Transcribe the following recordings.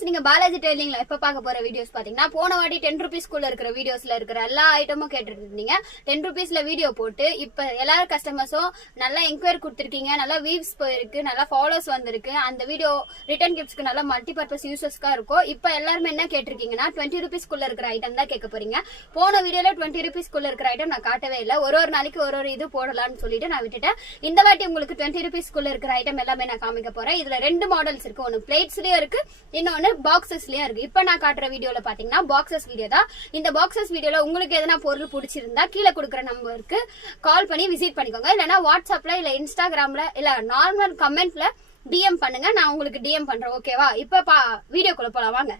friends நீங்க பாலாஜி ட்ரெயிலிங்ல எப்ப பார்க்க போற வீடியோஸ் பாத்தீங்கன்னா போன வாட்டி 10 rupees குள்ள இருக்கிற வீடியோஸ்ல இருக்கிற எல்லா ஐட்டமும் கேட்டுட்டு இருந்தீங்க 10 rupeesல வீடியோ போட்டு இப்ப எல்லா கஸ்டமர்ஸும் நல்லா என்கொயரி கொடுத்திருக்கீங்க நல்லா வியூஸ் போயிருக்கு நல்லா ஃபாலோஸ் வந்திருக்கு அந்த வீடியோ ரிட்டர்ன் கிஃப்ட்ஸ்க்கு நல்லா மல்டி பர்பஸ் யூசர்ஸ்க்கா இருக்கும் இப்ப எல்லாரும் என்ன கேட்டிருக்கீங்கன்னா 20 rupees குள்ள இருக்கிற ஐட்டம் தான் கேட்க போறீங்க போன வீடியோல 20 rupees குள்ள இருக்கிற ஐட்டம் நான் காட்டவே இல்ல ஒரு நாளைக்கு ஒரு இது போடலாம்னு சொல்லிட்டு நான் விட்டுட்டேன் இந்த வாட்டி உங்களுக்கு 20 rupees குள்ள இருக்கிற ஐட்டம் எல்லாமே நான் காமிக்க போறேன் இதுல ரெண்டு மாடல்ஸ் இருக்கு ஒன்னு பிளேட்ஸ்லயே இருக்கு இன்னொன்னு பாக்ஸஸ்லயே இருக்கு இப்ப நான் காட்டுற வீடியோல பாத்தீங்கன்னா பாக்ஸஸ் வீடியோ தான் இந்த பாக்ஸஸ் வீடியோல உங்களுக்கு எதனா பொருள் பிடிச்சிருந்தா கீழே கொடுக்குற நம்பருக்கு கால் பண்ணி விசிட் பண்ணிக்கோங்க இல்லனா வாட்ஸ்அப்ல இல்ல இன்ஸ்டாகிராம்ல இல்ல நார்மல் கமெண்ட்ல டிஎம் பண்ணுங்க நான் உங்களுக்கு டிஎம் பண்றேன் ஓகேவா இப்ப வீடியோக்குள்ள போலாம் வாங்க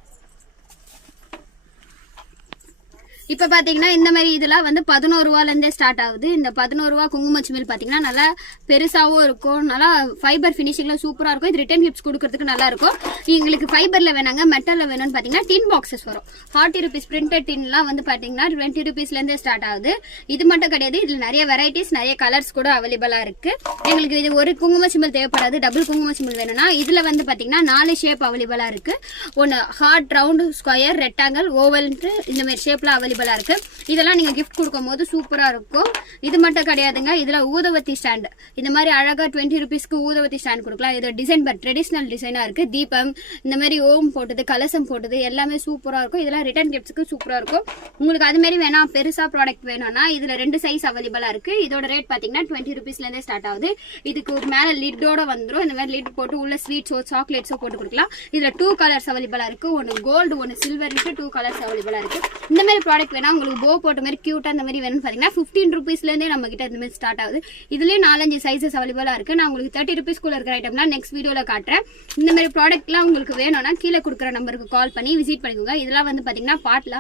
இப்ப பாத்தீங்கன்னா இந்த மாதிரி இதெல்லாம் வந்து 11 ரூபாயில இருந்தே ஸ்டார்ட் ஆகுது இந்த 11 ரூபா குங்குமச்சிமில் பாத்தீங்கன்னா நல்லா பெருசாவும் இருக்கும் நல்லா ஃபைபர் பினிஷிங்ல சூப்பரா இருக்கும் இது ரிட்டர்ன் கிஃப்ட்ஸ் கொடுக்கறதுக்கு நல்லா இருக்கும் உங்களுக்கு ஃபைபர்ல வேணாங்க மெட்டல்ல வேணும்னு பாத்தீங்கன்னா டின் பாக்ஸஸ் வரும் 40 rupees பிரிண்டட் டின்லாம் வந்து பாத்தீங்கன்னா 20 rupeesல இருந்தே ஸ்டார்ட் ஆகுது இது மட்டும் கிடையாது இதுல நிறைய வெரைட்டிஸ் நிறைய கலர்ஸ் கூட அவைலபிளா இருக்கு எங்களுக்கு இது ஒரு குங்குமச்சிமில் தேவைப்படாது டபுள் குங்குமச்சிமில் வேணும்னா இதுல வந்து பாத்தீங்கன்னா 4 ஷேப் அவைலபிளா இருக்கு ஒன்னு heart round square rectangle oval இந்த மாதிரி ஷேப்ல அவைலபிள் இருக்கு இதெல்லாம் நீங்க gift கொடுக்கும்போது சூப்பரா இருக்கும் இது மட்டும் கிடையாதுங்க இதுல ஊதுவத்தி ஸ்டாண்ட் இந்த மாதிரி அழகா 20 rupeesக்கு ஊதுவத்தி ஸ்டாண்ட் கொடுக்கலாம் இது டிசைன் பட் ட்ரெடிஷனல் டிசைனா இருக்கு தீபம் இந்த மாதிரி ஓம் போட்டது கலசம் போட்டது எல்லாமே சூப்பரா இருக்கும் இதெல்லாம் ரிட்டர்ன் கிஃப்ட்ஸ்க்கு சூப்பரா இருக்கும் உங்களுக்கு அது மாதிரி வேணா பெருசா ப்ராடக்ட் வேணும்னா இதுல ரெண்டு சைஸ் அவைலபிளா இருக்கு இதோட ரேட் பாத்தீங்கன்னா 20 rupeesல இருந்தே ஸ்டார்ட் ஆகுது இதுக்கு ஒரு மேல லிட்டோட வந்துரும் இந்த மாதிரி லிட் போட்டு உள்ள ஸ்வீட்ஸோ சாக்லேட்ஸோ போட்டு கொடுக்கலாம் இதுல 2 கலர்ஸ் அவைலபிளா இருக்கு ஒன்னு கோல்டு ஒன்னு சில்வர் இருக்கு 2 கலர்ஸ் அவைலபிளா இருக்கு இந்த மாதிரி ப்ராடக்ட் வேணா உங்களுக்கு போ போட்ட மாதிரி கியூட்டா இந்த மாதிரி வேணும்னு பாத்தீங்கன்னா 15 rupeesல இருந்தே நம்ம கிட்ட இந்த மாதிரி ஸ்டார்ட் ஆகுது இதுலயே 4-5 சைஸஸ் அவைலபிளா இருக்கு நான் உங்களுக்கு 30 rupees குள்ள இருக்கிற ஐட்டம்னா நெக்ஸ்ட் வீடியோல காட்டுறேன் இந்த மாதிரி ப்ராடக்ட்லாம் உங்களுக்கு வேணும்னா கீழே கொடுக்குற நம்பருக்கு கால் பண்ணி விசிட் பண்ணிக்கோங்க இதெல்லாம் வந்து பாத்தீங்கன்னா பாட்ல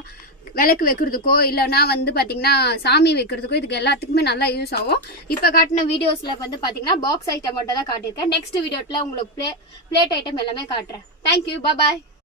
விளக்கு வைக்கிறதுக்கோ இல்லைன்னா வந்து பாத்தீங்கன்னா சாமி வைக்கிறதுக்கோ இதுக்கு எல்லாத்துக்குமே நல்லா யூஸ் ஆகும் இப்ப காட்டின வீடியோஸ்ல வந்து பாத்தீங்கன்னா பாக்ஸ் ஐட்டம் மட்டும் தான் காட்டியிருக்கேன் நெக்ஸ்ட் வீடியோல உங்களுக்கு பிளேட் ஐட்டம் எல்லாமே காட்டுறேன் தேங்க்யூ பாய்